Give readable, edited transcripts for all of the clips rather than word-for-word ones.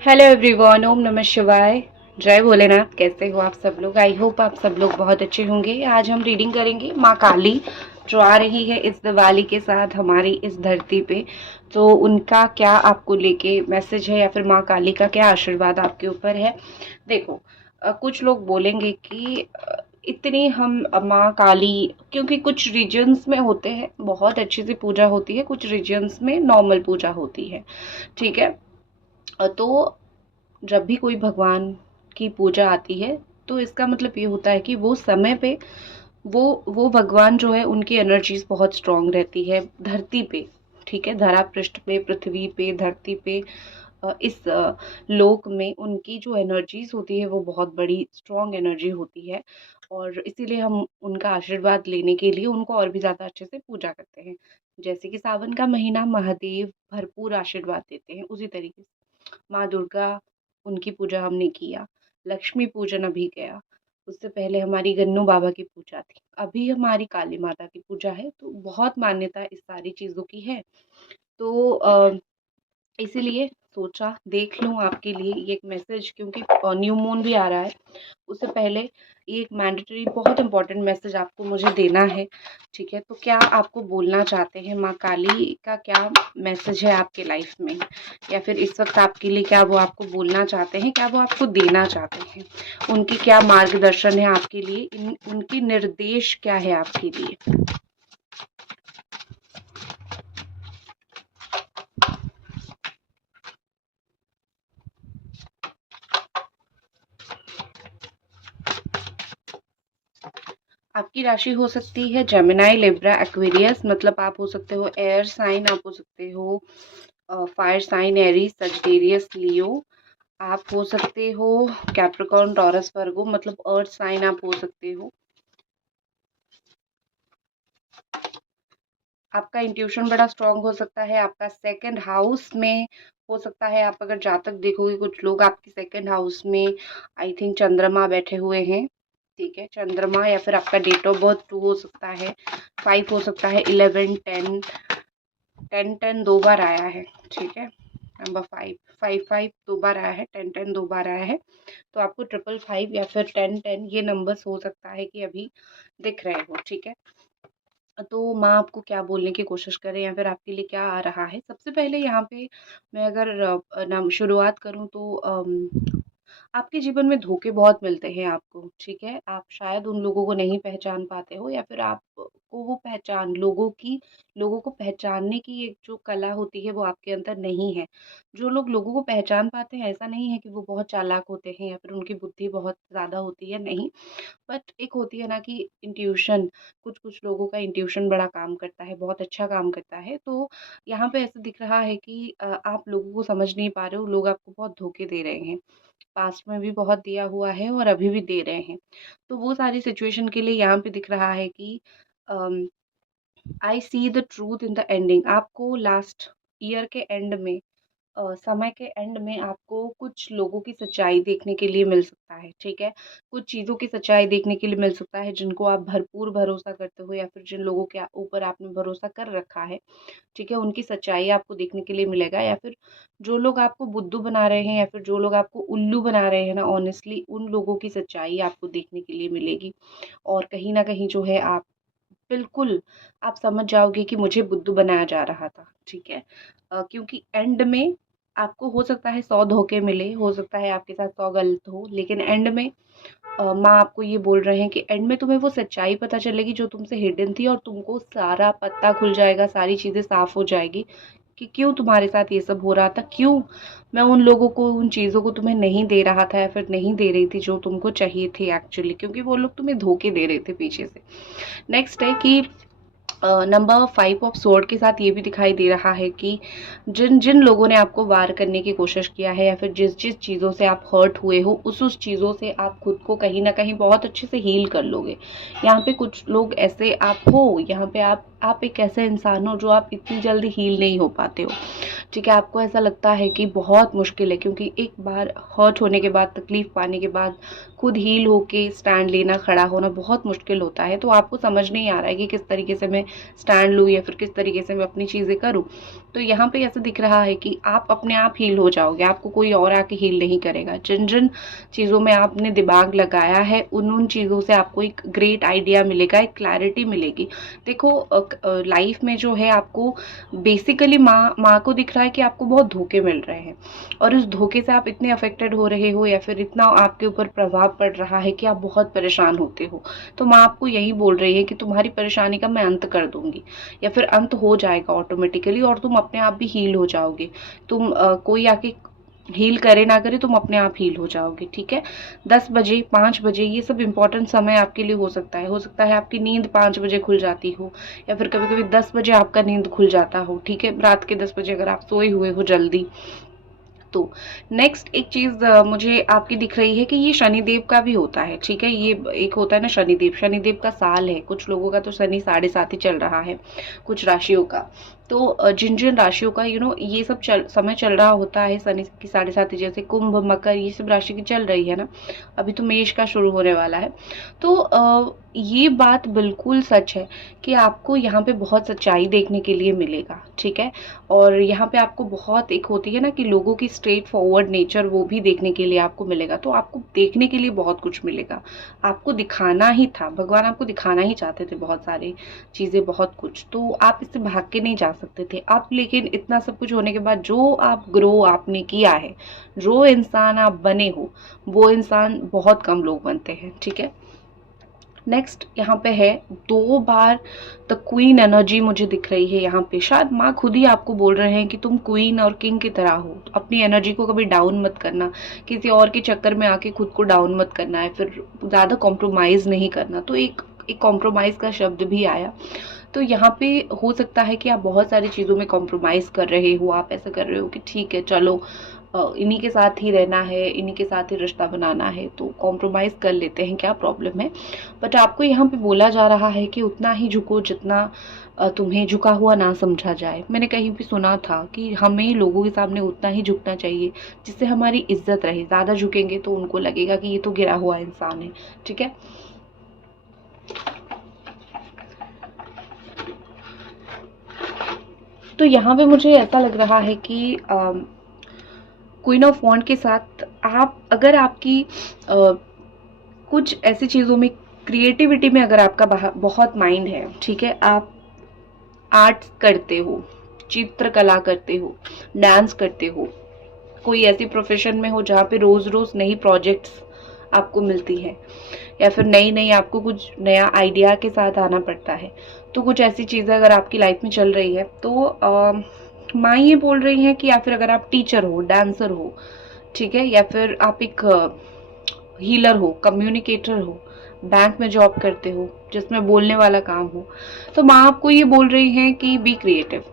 Hello everyone, ओम नमः शिवाय। जय भोलेनाथ। कैसे हो आप सब लोग? आई होप आप सब लोग बहुत अच्छे होंगे। आज हम रीडिंग करेंगे माँ काली जो आ रही है इस दिवाली के साथ हमारी इस धरती पे। तो उनका क्या आपको लेके मैसेज है या फिर माँ काली का क्या आशीर्वाद आपके ऊपर है। देखो, कुछ लोग बोलेंगे कि इतनी हम माँ काली, क्योंकि कुछ रीजन्स में होते हैं बहुत अच्छी सी पूजा होती है, कुछ रीजन्स में नॉर्मल पूजा होती है। ठीक है। तो जब भी कोई भगवान की पूजा आती है तो इसका मतलब ये होता है कि वो समय पे वो भगवान जो है उनकी एनर्जीज बहुत स्ट्रांग रहती है धरती पे। ठीक है, धरा पृष्ठ पे, पृथ्वी पे, धरती पे, इस लोक में उनकी जो एनर्जीज होती है वो बहुत बड़ी स्ट्रांग एनर्जी होती है। और इसीलिए हम उनका आशीर्वाद लेने के लिए उनको और भी ज़्यादा अच्छे से पूजा करते हैं। जैसे कि सावन का महीना महादेव भरपूर आशीर्वाद देते हैं, उसी तरीके से माँ दुर्गा, उनकी पूजा हमने किया। लक्ष्मी पूजन अभी गया, उससे पहले हमारी गन्नू बाबा की पूजा थी, अभी हमारी काली माता की पूजा है। तो बहुत मान्यता इस सारी चीज़ों की है। तो इसीलिए सोचा देख लूँ आपके लिए ये एक मैसेज, क्योंकि न्यू मून भी आ रहा है। उससे पहले ये एक मैंडेटरी बहुत इंपॉर्टेंट मैसेज आपको मुझे देना है। ठीक है, तो क्या आपको बोलना चाहते हैं, माँ काली का क्या मैसेज है आपके लाइफ में, या फिर इस वक्त आपके लिए क्या वो आपको बोलना चाहते हैं, क्या वो आपको देना चाहते हैं, उनकी क्या मार्गदर्शन है आपके लिए, उनकी निर्देश क्या है आपके लिए। आपकी राशि हो सकती है जेमिनाई, लिब्रा, एक्वेरियस, मतलब आप हो सकते हो एयर साइन, आप हो सकते हो फायर साइन एरीज, सजिटेरियस, लियो। आप हो सकते हो कैप्रिकॉर्न, टॉरस, वर्गो, मतलब अर्थ साइन आप हो सकते हो। आपका इंट्यूशन बड़ा स्ट्रांग हो सकता है। आपका सेकंड हाउस में हो सकता है, आप अगर जातक देखोगे कुछ लोग आपके सेकंड हाउस में आई थिंक चंद्रमा बैठे हुए हैं। ठीक है, चंद्रमा, या फिर आपका डेट ऑफ बर्थ 2 हो सकता है, 5 हो सकता है, 11, 10, 10 दो बार आया है। ठीक है, नंबर 5, 5 दो बार आया है, 10 दो बार आया है। तो आपको 555 या फिर 10 ये नंबर्स हो सकता है कि अभी दिख रहे हो। ठीक है, तो माँ आपको क्या बोलने की कोशिश करे या फिर आपके लिए क्या आ रहा है। सबसे पहले यहाँ पे मैं अगर शुरुआत करूँ तो आपके जीवन में धोखे बहुत मिलते हैं आपको। ठीक है, आप शायद उन लोगों को नहीं पहचान पाते हो, या फिर आपको वो पहचान लोगों को पहचानने की एक जो कला होती है वो आपके अंदर नहीं है। जो लोग लोगों को पहचान पाते हैं, ऐसा नहीं है कि वो बहुत चालाक होते हैं या फिर उनकी बुद्धि बहुत ज़्यादा होती है, नहीं। बट एक होती है ना कि इंट्यूशन, कुछ लोगों का इंट्यूशन बड़ा काम करता है, बहुत अच्छा काम करता है। तो यहाँ पे ऐसा दिख रहा है कि आप लोगों को समझ नहीं पा रहे हो, लोग आपको बहुत धोखे दे रहे हैं। पास्ट में भी बहुत दिया हुआ है और अभी भी दे रहे हैं। तो वो सारी सिचुएशन के लिए यहाँ पे दिख रहा है कि I see the truth in the ending. आपको लास्ट ईयर के एंड में, समय के एंड में आपको कुछ लोगों की सच्चाई देखने के लिए मिल सकता है। ठीक है, कुछ चीज़ों की सच्चाई देखने के लिए मिल सकता है जिनको आप भरपूर भरोसा करते हो, या फिर जिन लोगों के ऊपर आपने भरोसा कर रखा है। ठीक है, उनकी सच्चाई आपको देखने के लिए मिलेगा, या फिर जो लोग आपको बुद्धू बना रहे हैं या फिर जो लोग आपको उल्लू बना रहे हैं ना, ऑनेस्टली उन लोगों की सच्चाई आपको देखने के लिए मिलेगी। और कहीं ना कहीं जो है आप बिल्कुल आप समझ जाओगे कि मुझे बुद्धू बनाया जा रहा था। ठीक है, क्योंकि एंड में आपको हो सकता है 100 धोखे मिले, हो सकता है आपके साथ 100 गलत हो, लेकिन एंड में माँ आपको ये बोल रहे हैं कि एंड में तुम्हें वो सच्चाई पता चलेगी जो तुमसे हिडन थी, और तुमको सारा पत्ता खुल जाएगा, सारी चीज़ें साफ हो जाएगी कि क्यों तुम्हारे साथ ये सब हो रहा था, क्यों मैं उन लोगों को, उन चीज़ों को तुम्हें नहीं दे रहा था या फिर नहीं दे रही थी जो तुमको चाहिए थी एक्चुअली, क्योंकि वो लोग तुम्हें धोखे दे रहे थे पीछे से। नेक्स्ट है कि नंबर 5 ऑफ स्वॉर्ड के साथ ये भी दिखाई दे रहा है कि जिन जिन लोगों ने आपको वार करने की कोशिश किया है, या फिर जिस जिस चीज़ों से आप हर्ट हुए हो, उस चीज़ों से आप खुद को कहीं ना कहीं बहुत अच्छे से हील कर लोगे। यहाँ पे कुछ लोग ऐसे आप हो, यहाँ पे आप आप एक ऐसे इंसान हो जो आप इतनी जल्दी हील नहीं हो पाते हो, ठीक है। आपको ऐसा लगता है कि बहुत मुश्किल है, क्योंकि एक बार हर्ट होने के बाद, तकलीफ पाने के बाद खुद हील होके स्टैंड लेना, खड़ा होना बहुत मुश्किल होता है। तो आपको समझ नहीं आ रहा है कि किस तरीके से मैं स्टैंड लूँ या फिर किस तरीके से मैं अपनी चीज़ें करूँ। तो यहाँ पे ऐसा दिख रहा है कि आप अपने आप हील हो जाओगे, आपको कोई और आके हील नहीं करेगा। जिन जिन चीज़ों में आपने दिमाग लगाया है, उन उन चीज़ों से आपको एक ग्रेट आइडिया मिलेगा, एक क्लैरिटी मिलेगी। देखो लाइफ में जो है, आपको बेसिकली माँ को दिख रहा है कि आपको बहुत धोखे मिल रहे हैं, और उस धोखे से आप इतने अफेक्टेड हो रहे हो या फिर इतना आपके ऊपर प्रभाव पड़ रहा है कि आप बहुत परेशान होते हो। तो माँ आपको यही बोल रही है कि तुम्हारी परेशानी का मैं अंत कर दूंगी, या फिर अंत हो जाएगा ऑटोमेटिकली, और तुम अपने आप भी हील हो जाओगे। तुम कोई आके हील करे ना करे, तुम अपने आप हील हो जाओगे, ठीक है। 10 बजे, 5 बजे, ये सब इंपॉर्टेंट समय आपके लिए हो सकता है आपकी नींद 5 बजे खुल जाती हो, या फिर कभी कभी 10 बजे आपका नींद खुल जाता हो, ठीक है। रात के 10 बजे अगर आप सोए हुए हो जल्दी। तो नेक्स्ट एक चीज मुझे आपकी दिख रही है कि ये शनिदेव का भी होता है, ठीक है। ये एक होता है ना शनिदेव, शनिदेव का साल है। कुछ लोगों का तो शनि 7.5 ही चल रहा है, कुछ राशियों का। तो जिन जिन राशियों का ये सब समय चल रहा होता है शनि की 7.5, जैसे कुंभ, मकर, ये सब राशि की चल रही है ना। अभी तो मेष का शुरू होने वाला है। तो ये बात बिल्कुल सच है कि आपको यहाँ पे बहुत सच्चाई देखने के लिए मिलेगा, ठीक है। और यहाँ पे आपको बहुत एक होती है ना कि लोगों की स्ट्रेट फॉरवर्ड नेचर, वो भी देखने के लिए आपको मिलेगा। तो आपको देखने के लिए बहुत कुछ मिलेगा, आपको दिखाना ही था, भगवान आपको दिखाना ही चाहते थे बहुत सारी चीज़ें, बहुत कुछ। तो आप इससे भाग के नहीं जा सकते थे आप। लेकिन इतना सब कुछ होने के बाद जो आप ग्रो आपने किया है, जो इंसान आप बने हो, वो इंसान बहुत कम लोग बनते हैं, ठीक है। नेक्स्ट यहाँ पे है 2 बार द क्वीन एनर्जी मुझे दिख रही है यहाँ पे। शायद माँ खुद ही आपको बोल रहे हैं कि तुम क्वीन और किंग की तरह हो, अपनी एनर्जी को कभी डाउन मत करना, किसी और के चक्कर में आके खुद को डाउन मत करना है, फिर ज़्यादा कॉम्प्रोमाइज़ नहीं करना। तो एक एक कॉम्प्रोमाइज़ का शब्द भी आया। तो यहाँ पे हो सकता है कि आप बहुत सारी चीज़ों में कॉम्प्रोमाइज़ कर रहे हो, आप ऐसा कर रहे हो कि ठीक है चलो इन्हीं के साथ ही रहना है, इन्हीं के साथ ही रिश्ता बनाना है, तो कॉम्प्रोमाइज़ कर लेते हैं, क्या प्रॉब्लम है। बट आपको यहाँ पे बोला जा रहा है कि उतना ही झुको जितना तुम्हें झुका हुआ ना समझा जाए। मैंने कहीं भी सुना था कि हमें लोगों के सामने उतना ही झुकना चाहिए जिससे हमारी इज्जत रहे। ज़्यादा झुकेंगे तो उनको लगेगा कि ये तो गिरा हुआ इंसान है, ठीक है। तो यहाँ पे मुझे ऐसा लग रहा है कि क्वीन ऑफ वॉन्ड के साथ आप, अगर आपकी कुछ ऐसी चीज़ों में, क्रिएटिविटी में अगर आपका बहुत माइंड है, ठीक है, आप आर्ट करते हो, चित्रकला करते हो, डांस करते हो, कोई ऐसी प्रोफेशन में हो जहाँ पे रोज रोज नई प्रोजेक्ट्स आपको मिलती है, या फिर नई नई आपको कुछ नया आइडिया के साथ आना पड़ता है। तो कुछ ऐसी चीज़ें अगर आपकी लाइफ में चल रही है, तो माँ ये बोल रही हैं कि, या फिर अगर आप टीचर हो, डांसर हो, ठीक है, या फिर आप एक हीलर हो, कम्युनिकेटर हो, बैंक में जॉब करते हो जिसमें बोलने वाला काम हो, तो माँ आपको ये बोल रही हैं कि बी क्रिएटिव।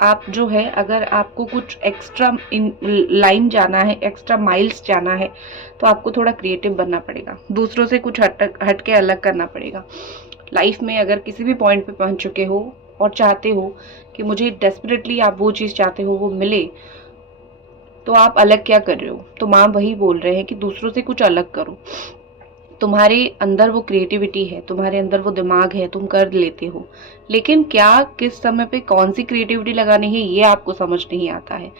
आप जो है, अगर आपको कुछ एक्स्ट्रा लाइन जाना है, एक्स्ट्रा माइल्स जाना है, तो आपको थोड़ा क्रिएटिव बनना पड़ेगा, दूसरों से कुछ हट के अलग करना पड़ेगा। लाइफ में अगर किसी भी पॉइंट पे पहुंच चुके हो और चाहते हो कि मुझे डेस्परेटली, आप वो चीज़ चाहते हो वो मिले, तो आप अलग क्या कर रहे हो। तो माँ वही बोल रहे हैं कि दूसरों से कुछ अलग करो। तुम्हारे अंदर वो क्रिएटिविटी है, तुम्हारे अंदर वो दिमाग है, तुम कर लेते हो, लेकिन क्या किस समय पे कौन सी क्रिएटिविटी लगानी है ये आपको समझ नहीं आता है।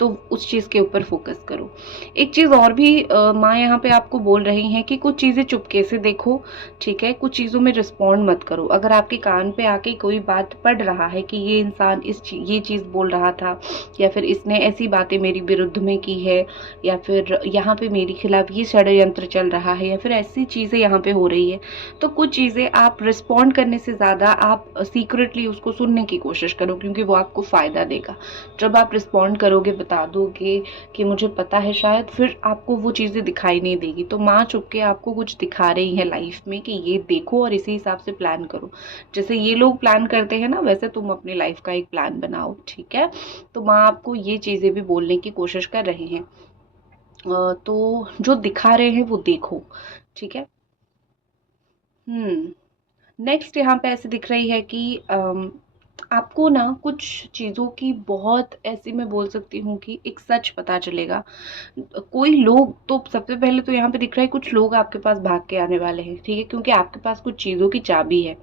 तो उस चीज़ के ऊपर फोकस करो। एक चीज़ और भी माँ यहाँ पे आपको बोल रही हैं कि कुछ चीज़ें चुपके से देखो, ठीक है, कुछ चीज़ों में रिस्पॉन्ड मत करो। अगर आपके कान पे आके कोई बात पड़ रहा है कि ये इंसान ये चीज़ बोल रहा था, या फिर इसने ऐसी बातें मेरी विरुद्ध में की है, या फिर यहाँ पे मेरे खिलाफ ये षड्यंत्र चल रहा है, या फिर ऐसी चीज़ें यहाँ पे हो रही है, तो कुछ चीज़ें आप रिस्पॉन्ड करने से ज़्यादा आप सीक्रेटली उसको सुनने की कोशिश करो, क्योंकि वो आपको फ़ायदा देगा। जब आप रिस्पॉन्ड करोगे, बता दोगे कि मुझे पता है, शायद फिर आपको वो चीज़ें दिखाई नहीं देगी। तो माँ चुप के आपको कुछ दिखा रही है लाइफ में कि ये देखो और इसी हिसाब से प्लान करो। जैसे ये लोग प्लान करते हैं ना, वैसे तुम अपनी लाइफ का एक प्लान बनाओ, ठीक है। तो माँ आपको ये चीज़ें भी बोलने की कोशिश कर रहे हैं। तो जो दिखा रहे हैं वो देखो, ठीक है। नेक्स्ट यहाँ पे ऐसे दिख रही है कि आपको ना कुछ चीज़ों की बहुत ऐसी मैं बोल सकती हूँ कि एक सच पता चलेगा। कोई लोग तो सबसे पहले तो यहाँ पे दिख रहा है कुछ लोग आपके पास भाग के आने वाले हैं, ठीक है? क्योंकि आपके पास कुछ चीज़ों की चाबी है।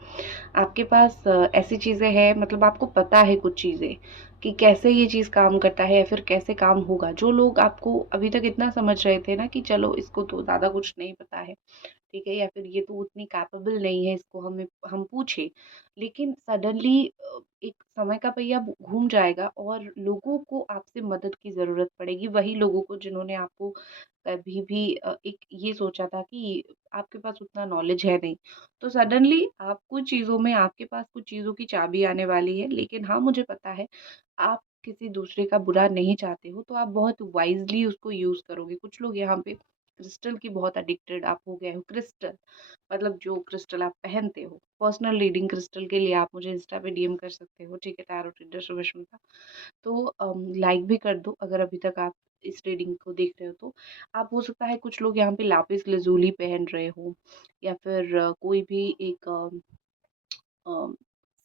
आपके पास ऐसी चीज़ें हैं, मतलब आपको पता है कुछ चीज़ें कि कैसे ये चीज़ काम करता है या फिर कैसे काम होगा। जो लोग आपको अभी तक इतना समझ रहे थे ना कि चलो इसको तो ज़्यादा कुछ नहीं पता है, ठीक है? या फिर ये तो उतनी कैपेबल नहीं है, इसको हम पूछे। लेकिन सडनली एक समय का पहिया घूम जाएगा और लोगों को आपसे मदद की ज़रूरत पड़ेगी। वही लोगों को जिन्होंने आपको कभी भी एक ये सोचा था कि आपके पास उतना नॉलेज है नहीं। तो सडनली आप कुछ चीज़ों में आपके पास कुछ चीज़ों की चाबी आने वाली है। लेकिन हाँ, मुझे पता है आप किसी दूसरे का बुरा नहीं चाहते हो, तो आप बहुत वाइज़ली उसको यूज़ करोगे। कुछ लोग यहाँ पे क्रिस्टल की बहुत एडिक्टेड आप हो गए हो। क्रिस्टल मतलब जो क्रिस्टल आप पहनते हो। पर्सनल रीडिंग क्रिस्टल के लिए आप मुझे इंस्टा पे डीएम कर सकते हो, ठीक है? Tarot reader Sumishmita. तो लाइक भी कर दो अगर अभी तक आप इस रीडिंग को देख रहे हो तो। आप हो सकता है कुछ लोग यहाँ पे लापिस लज़ूली पहन रहे हो या फिर कोई भी एक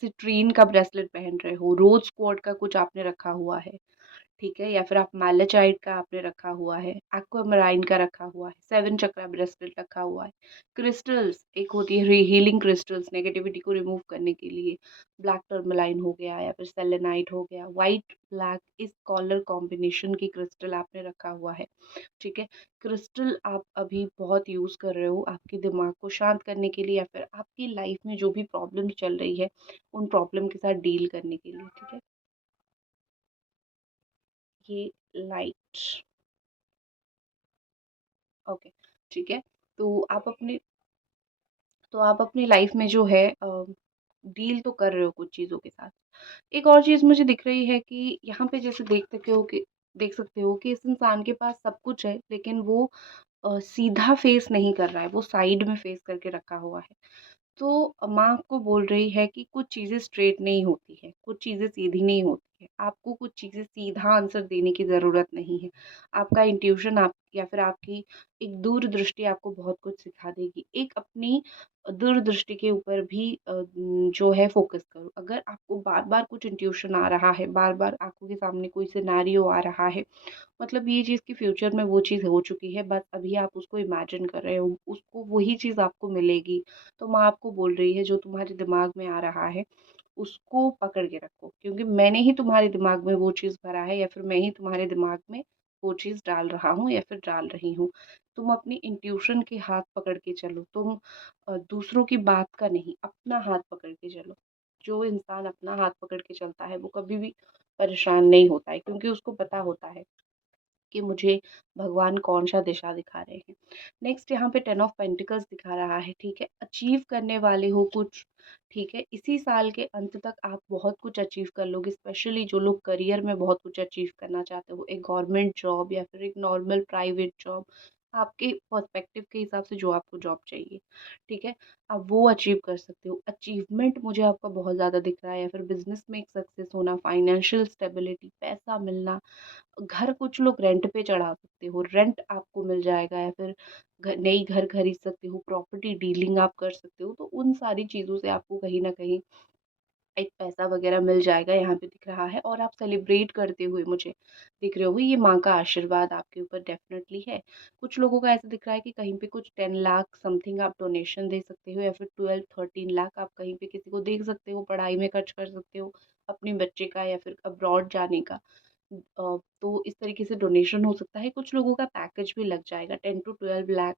सिट्रीन का ब्रेसलेट पहन रहे हो, रोज़ क्वार्ट्ज़ का कुछ आपने रखा हुआ है। ठीक है? या फिर आप मैलेचाइट का आपने रखा हुआ है, एक्वामैराइन का रखा हुआ है, 7 चक्रा ब्रेसलेट रखा हुआ है। क्रिस्टल्स एक होती है हीलिंग क्रिस्टल्स नेगेटिविटी को रिमूव करने के लिए, ब्लैक टर्मलाइन हो गया या फिर सेलेनाइट हो गया, व्हाइट ब्लैक इस कलर कॉम्बिनेशन की क्रिस्टल आपने रखा हुआ है, ठीक है? क्रिस्टल आप अभी बहुत यूज़ कर रहे हो आपके दिमाग को शांत करने के लिए या फिर आपकी लाइफ में जो भी प्रॉब्लम चल रही है, उन प्रॉब्लम के साथ डील करने के लिए, ठीक है? ये लाइट ओके, ठीक है। तो आप अपने तो आप अपनी लाइफ में जो है डील तो कर रहे हो कुछ चीज़ों के साथ। एक और चीज़ मुझे दिख रही है कि यहाँ पे जैसे देख सकते हो कि इस इंसान के पास सब कुछ है, लेकिन वो सीधा फेस नहीं कर रहा है, वो साइड में फेस करके रखा हुआ है। तो माँ आपको बोल रही है कि कुछ चीज़ें स्ट्रेट नहीं होती है, कुछ चीज़ें सीधी नहीं होती है। आपको कुछ चीज़ें सीधा आंसर देने की ज़रूरत नहीं है। आपका इंट्यूशन आप या फिर आपकी एक दूरदृष्टि आपको बहुत कुछ सिखा देगी। एक अपनी दूरदृष्टि के ऊपर भी जो है फ़ोकस करो। अगर आपको बार-बार कुछ इंट्यूशन आ रहा है, बार-बार आँखों के सामने कोई सिनेरियो आ रहा है, मतलब ये चीज़ कि फ्यूचर में वो चीज़ हो चुकी है, बस अभी आप उसको इमेजिन कर रहे हो, उसको वही चीज़ आपको मिलेगी। तो माँ आपको बोल रही है जो तुम्हारे दिमाग में आ रहा है, उसको पकड़ के रखो क्योंकि मैंने ही तुम्हारे दिमाग में वो चीज़ भरा है या फिर मैं ही तुम्हारे दिमाग में वो चीज़ डाल रहा हूँ या फिर डाल रही हूँ। तुम अपनी इंट्यूशन के हाथ पकड़ के चलो, तुम दूसरों की बात का नहीं, अपना हाथ पकड़ के चलो। जो इंसान अपना हाथ पकड़ के चलता है, वो कभी भी परेशान नहीं होता है क्योंकि उसको पता होता है कि मुझे भगवान कौन-सा दिशा दिखा रहे हैं। नेक्स्ट यहाँ पे 10 ऑफ पेंटिकल्स दिखा रहा है, ठीक है? अचीव करने वाले हो कुछ, ठीक है? इसी साल के अंत तक आप बहुत कुछ अचीव कर लोगे, स्पेशली जो लोग करियर में बहुत कुछ अचीव करना चाहते हो, एक गवर्नमेंट जॉब या फिर एक नॉर्मल प्राइवेट जॉब, आपके पर्सपेक्टिव के हिसाब से जो आपको जॉब चाहिए, ठीक है? आप वो अचीव कर सकते हो। अचीवमेंट मुझे आपका बहुत ज़्यादा दिख रहा है या फिर बिज़नेस में एक सक्सेस होना, फाइनेंशियल स्टेबिलिटी, पैसा मिलना, घर कुछ लोग रेंट पे चढ़ा सकते हो, रेंट आपको मिल जाएगा या फिर नई घर खरीद सकते हो, प्रॉपर्टी डीलिंग आप कर सकते हो, तो उन सारी चीज़ों से आपको कहीं न कहीं एक पैसा वगैरह मिल जाएगा यहाँ पे दिख रहा है और आप सेलिब्रेट करते हुए मुझे दिख रहे हो, ये माँ का आशीर्वाद आपके ऊपर डेफ़िनेटली है। कुछ लोगों का ऐसा दिख रहा है कि कहीं पे कुछ 10 लाख समथिंग आप डोनेशन दे सकते हो या फिर 12-13 लाख आप कहीं पे किसी को दे सकते हो, पढ़ाई में खर्च कर सकते हो, अपने बच्चे का या फिर अब्रॉड जाने का। तो इस तरीके से डोनेशन हो सकता है। कुछ लोगों का पैकेज भी लग जाएगा 10 टू 12 लाख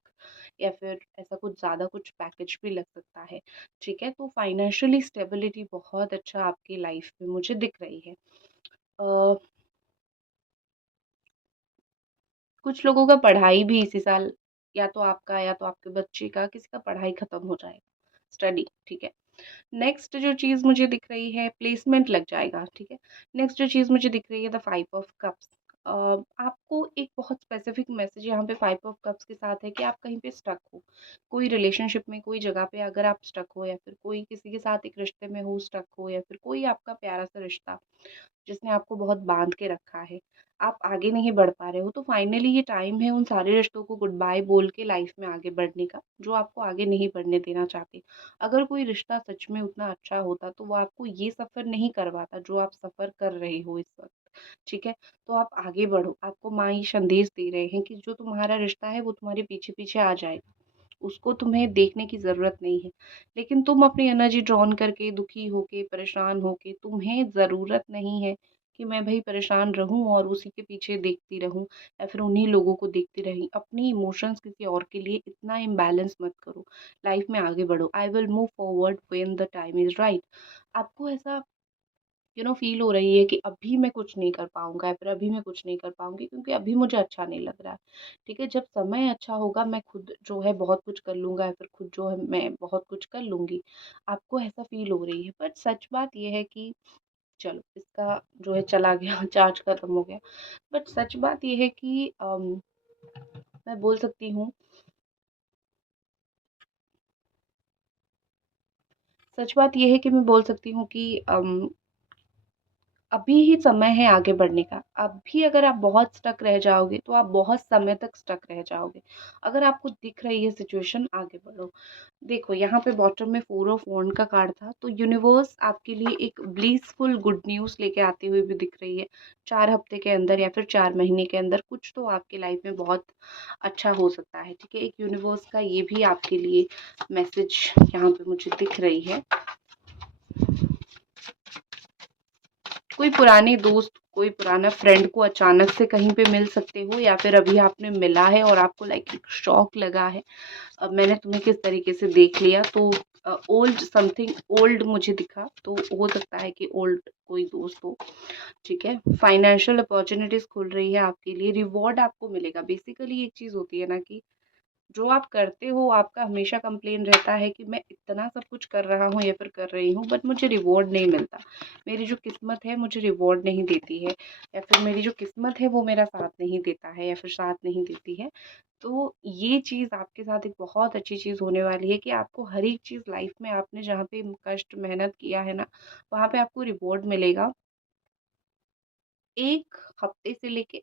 या फिर ऐसा कुछ ज़्यादा कुछ पैकेज भी लग सकता है। ठीक है? तो फाइनेंशियली स्टेबिलिटी बहुत अच्छा आपकी लाइफ में मुझे दिख रही है। अ, कुछ लोगों का पढ़ाई भी इसी साल या तो आपका या तो आपके बच्चे का किसी का पढ़ाई खत्म हो जाएगा, स्टडी, ठीक है? नेक्स्ट जो चीज़ मुझे दिख रही है प्लेसमेंट लग जाएगा, ठीक है? नेक्स्ट जो चीज़ मुझे दिख रही है द 5 ऑफ कप्स। अ, आपको एक बहुत स्पेसिफिक मैसेज यहाँ पे 5 ऑफ कप्स के साथ है कि आप कहीं पे स्टक हो। कोई रिलेशनशिप में कोई जगह पे अगर आप स्टक हो या फिर कोई किसी के साथ एक रिश्ते में हो स्टक हो या फिर कोई आपका प्यारा सा रिश्ता जिसने आपको बहुत बाँध के रखा है। आप आगे नहीं बढ़ पा रहे हो, तो फाइनली ये टाइम है उन सारे रिश्तों को गुड बाय बोल के लाइफ में आगे बढ़ने का, जो आपको आगे नहीं बढ़ने देना चाहते। अगर कोई रिश्ता सच में उतना अच्छा होता, तो वो आपको ये सफ़र नहीं करवाता, जो आप सफ़र कर रहे हो इस वक़्त, ठीक है? तो आप आगे बढ़ो। आपको माँ ये संदेश दे रहे हैं कि जो तुम्हारा रिश्ता है, वो तुम्हारे पीछे-पीछे आ जाएगा। उसको तुम्हें देखने की ज़रूरत नहीं है। लेकिन तुम अपनी एनर्जी ड्रॉन करके, दुखी होके, परेशान होके, तुम्हें ज़रूरत नहीं है कि मैं भई परेशान रहूँ और उसी के पीछे देखती रहूँ या फिर उन्हीं लोगों को देखती रही। अपनी इमोशंस किसी और के लिए इतना इम्बैलेंस मत करो। लाइफ में आगे बढ़ो। I will move forward when the time is right. आपको ऐसा फ़ील हो रही है कि अभी मैं कुछ नहीं कर पाऊँगा या फिर अभी मैं कुछ नहीं कर पाऊँगी क्योंकि अभी मुझे अच्छा नहीं लग रहा है। ठीक है? जब समय अच्छा होगा मैं खुद जो है बहुत कुछ कर लूँगा या फिर खुद जो है मैं बहुत कुछ कर लूँगी। आपको ऐसा फ़ील हो रही है। बट सच बात ये है कि चलो इसका जो है चला गया चार्ज खत्म हो गया। बट सच बात ये है कि मैं बोल सकती हूँ सच बात ये है कि मैं बोल सकती हूँ कि अभी ही समय है आगे बढ़ने का। अभी अगर आप बहुत स्टक रह जाओगे, तो आप बहुत समय तक स्टक रह जाओगे। अगर आपको दिख रही है सिचुएशन, आगे बढ़ो। देखो यहाँ पे बॉटम में 4 ऑफ वॉन्ड का कार्ड था, तो यूनिवर्स आपके लिए एक ब्लिसफुल गुड न्यूज़ लेके आती हुई भी दिख रही है। 4 हफ्ते के अंदर या फिर 4 महीने के अंदर कुछ तो आपकी लाइफ में बहुत अच्छा हो सकता है, ठीक है? एक यूनिवर्स का ये भी आपके लिए मैसेज यहाँ पे मुझे दिख रही है। कोई पुराने दोस्त, कोई पुराना फ्रेंड को अचानक से कहीं पे मिल सकते हो या फिर अभी आपने मिला है और आपको लाइक एक शॉक लगा है। अब मैंने तुम्हें किस तरीके से देख लिया, तो ओल्ड समथिंग ओल्ड मुझे दिखा, तो हो सकता है कि ओल्ड कोई दोस्त हो, ठीक है? फाइनेंशियल अपॉर्च्युनिटीज़ खुल रही है आपके लिए, रिवॉर्ड आपको मिलेगा। बेसिकली एक चीज़ होती है ना कि जो आप करते हो आपका हमेशा कंप्लेन रहता है कि मैं इतना सब कुछ कर रहा हूँ या फिर कर रही हूँ बट मुझे रिवॉर्ड नहीं मिलता। मेरी जो किस्मत है मुझे रिवॉर्ड नहीं देती है या फिर मेरी जो किस्मत है वो मेरा साथ नहीं देता है या फिर साथ नहीं देती है। तो ये चीज़ आपके साथ एक बहुत अच्छी चीज़ होने वाली है कि आपको हर एक चीज़ लाइफ में आपने जहाँ पे कष्ट मेहनत किया है ना, वहाँ पे आपको रिवॉर्ड मिलेगा। 1 हफ्ते से लेके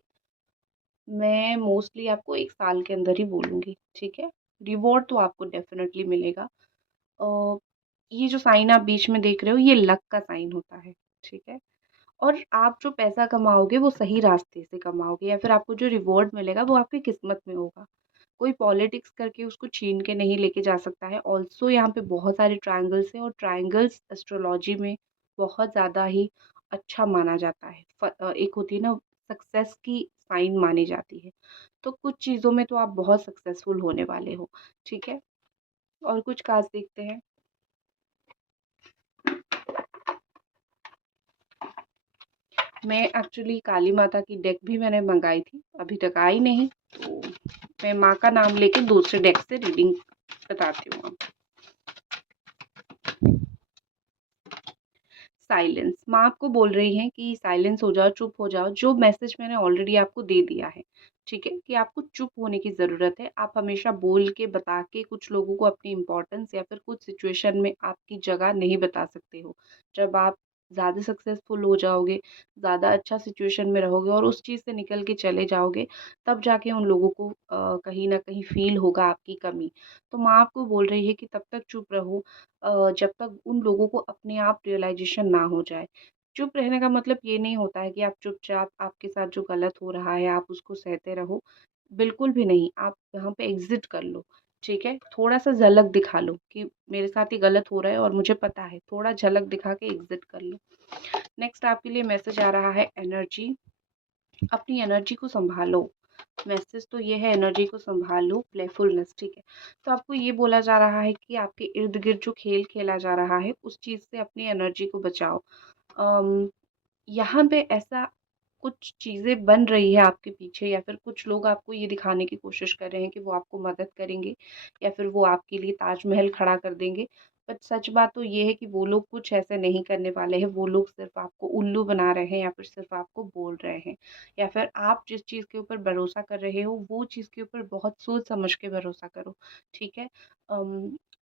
मैं मोस्टली आपको 1 साल के अंदर ही बोलूँगी, ठीक है? रिवॉर्ड तो आपको डेफ़िनेटली मिलेगा। अ, ये जो साइन आप बीच में देख रहे हो ये लक का साइन होता है, ठीक है? और आप जो पैसा कमाओगे वो सही रास्ते से कमाओगे या फिर आपको जो रिवॉर्ड मिलेगा वो आपकी किस्मत में होगा। कोई पॉलिटिक्स करके उसको छीन के नहीं लेके जा सकता है। ऑल्सो यहाँ पे बहुत सारे ट्रायंगल्स हैं और ट्रायंगल्स एस्ट्रोलॉजी में बहुत ज़्यादा ही अच्छा माना जाता है। एक होती है ना सक्सेस की साइन मानी जाती है। तो कुछ चीज़ों में तो आप बहुत सक्सेसफुल होने वाले हो, ठीक है? और कुछ कार्ड्स देखते हैं। मैं एक्चुअली काली माता की डेक भी मैंने मँगाई थी, अभी तक आई नहीं, तो मैं माँ का नाम लेके दूसरे डेक से रीडिंग बताती हूँ अब। साइलेंस, माँ आपको बोल रही हैं कि साइलेंस हो जाओ, चुप हो जाओ, जो मैसेज मैंने ऑलरेडी आपको दे दिया है, ठीक है? कि आपको चुप होने की ज़रूरत है। आप हमेशा बोल के, बता के कुछ लोगों को अपनी इम्पोर्टेंस या फिर कुछ सिचुएशन में आपकी जगह नहीं बता सकते हो। जब आप ज़्यादा सक्सेसफुल हो जाओगे, ज़्यादा अच्छा सिचुएशन में रहोगे और उस चीज़ से निकल के चले जाओगे, तब जाके उन लोगों को कहीं न कहीं फ़ील होगा आपकी कमी। तो माँ आपको बोल रही है कि तब तक चुप रहो जब तक उन लोगों को अपने आप रियलाइज़ेशन ना हो जाए। चुप रहने का मतलब ये नहीं होता है कि आप चुपचाप आपके साथ जो गलत हो रहा है आप उसको सहते रहो, बिल्कुल भी नहीं। आप यहाँ पे एग्ज़िट कर लो, ठीक है? थोड़ा-सा झलक दिखा लो कि मेरे साथ ये गलत हो रहा है और मुझे पता है, थोड़ा झलक दिखा के एग्ज़िट कर लो। नेक्स्ट आपके लिए मैसेज आ रहा है एनर्जी, अपनी एनर्जी को सँभालो। मैसेज तो ये है एनर्जी को सँभालो, प्लेफुलनेस, ठीक है? तो आपको ये बोला जा रहा है कि आपके इर्द-गिर्द जो खेल खेला जा रहा है, उस चीज़ से अपनी एनर्जी को बचाओ। अम, यहाँ पे ऐसा कुछ चीज़ें बन रही है आपके पीछे या फिर कुछ लोग आपको ये दिखाने की कोशिश कर रहे हैं कि वो आपको मदद करेंगे या फिर वो आपके लिए ताजमहल खड़ा कर देंगे। बट सच बात तो ये है कि वो लोग कुछ ऐसे नहीं करने वाले हैं, वो लोग सिर्फ़ आपको उल्लू बना रहे हैं या फिर सिर्फ़ आपको बोल रहे हैं। या फिर आप जिस चीज़ के ऊपर भरोसा कर रहे हो, वो चीज़ के ऊपर बहुत सोच समझ के भरोसा करो, ठीक है?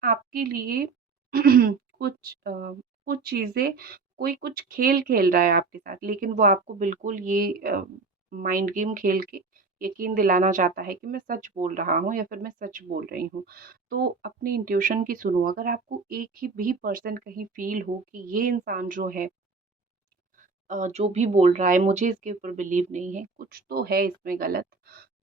आपके लिए कुछ कुछ चीज़ें कोई कुछ खेल खेल रहा है आपके साथ, लेकिन वो आपको बिल्कुल ये माइंड गेम खेल के यकीन दिलाना चाहता है कि मैं सच बोल रहा हूँ या फिर मैं सच बोल रही हूँ। तो अपनी इंट्यूशन की सुनो। अगर आपको एक ही भी परसेंट कहीं फ़ील हो कि ये इंसान जो है जो भी बोल रहा है मुझे इसके ऊपर बिलीव नहीं है, कुछ तो है इसमें गलत,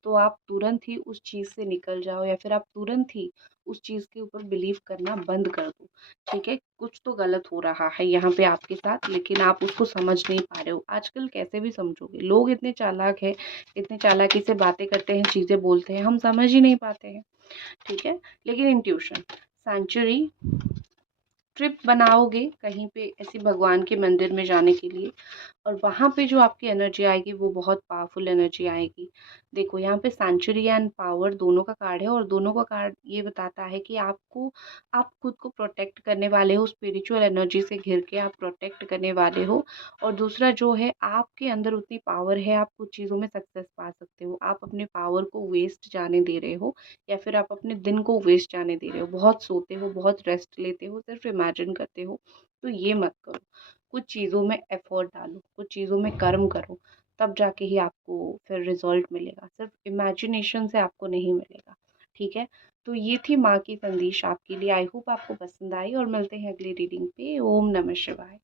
तो आप तुरंत ही उस चीज़ से निकल जाओ या फिर आप तुरंत ही उस चीज़ के ऊपर बिलीव करना बंद कर दो। ठीक है? कुछ तो गलत हो रहा है यहाँ पे आपके साथ, लेकिन आप उसको समझ नहीं पा रहे हो। आजकल कैसे भी समझोगे? लोग इतने चालाक हैं, इतनी चालाकी से बातें करते हैं, चीज़ें बोलते हैं, हम समझ ही नहीं पाते हैं। ठीक है? लेकिन इंट्यूशन, सैंक्चुअरी, ट्रिप बनाओगे कहीं पे ऐसे भगवान के मंदिर में जाने के लिए, और वहाँ पे जो आपकी एनर्जी आएगी वो बहुत पावरफुल एनर्जी आएगी। देखो यहाँ पे सेंचुरी एंड पावर दोनों का कार्ड है, और दोनों का कार्ड ये बताता है कि आप खुद को प्रोटेक्ट करने वाले हो, स्पिरिचुअल एनर्जी से घिर के आप प्रोटेक्ट करने वाले हो। और दूसरा जो है, आपके अंदर उतनी पावर है, आप कुछ चीज़ों में सक्सेस पा सकते हो। आप अपने पावर को वेस्ट जाने दे रहे हो, या फिर आप अपने दिन को वेस्ट जाने दे रहे हो, बहुत सोते हो, बहुत रेस्ट लेते हो, सिर्फ इमेजिन करते हो। तो ये मत करो। कुछ चीज़ों में एफर्ट डालो, कुछ चीज़ों में कर्म करो, तब जाके ही आपको फिर रिजल्ट मिलेगा। सिर्फ इमेजिनेशन से आपको नहीं मिलेगा। ठीक है? तो ये थी माँ की संदेश आपके लिए। आई होप आपको पसंद आई, और मिलते हैं अगली रीडिंग पे। ओम नमः शिवाय।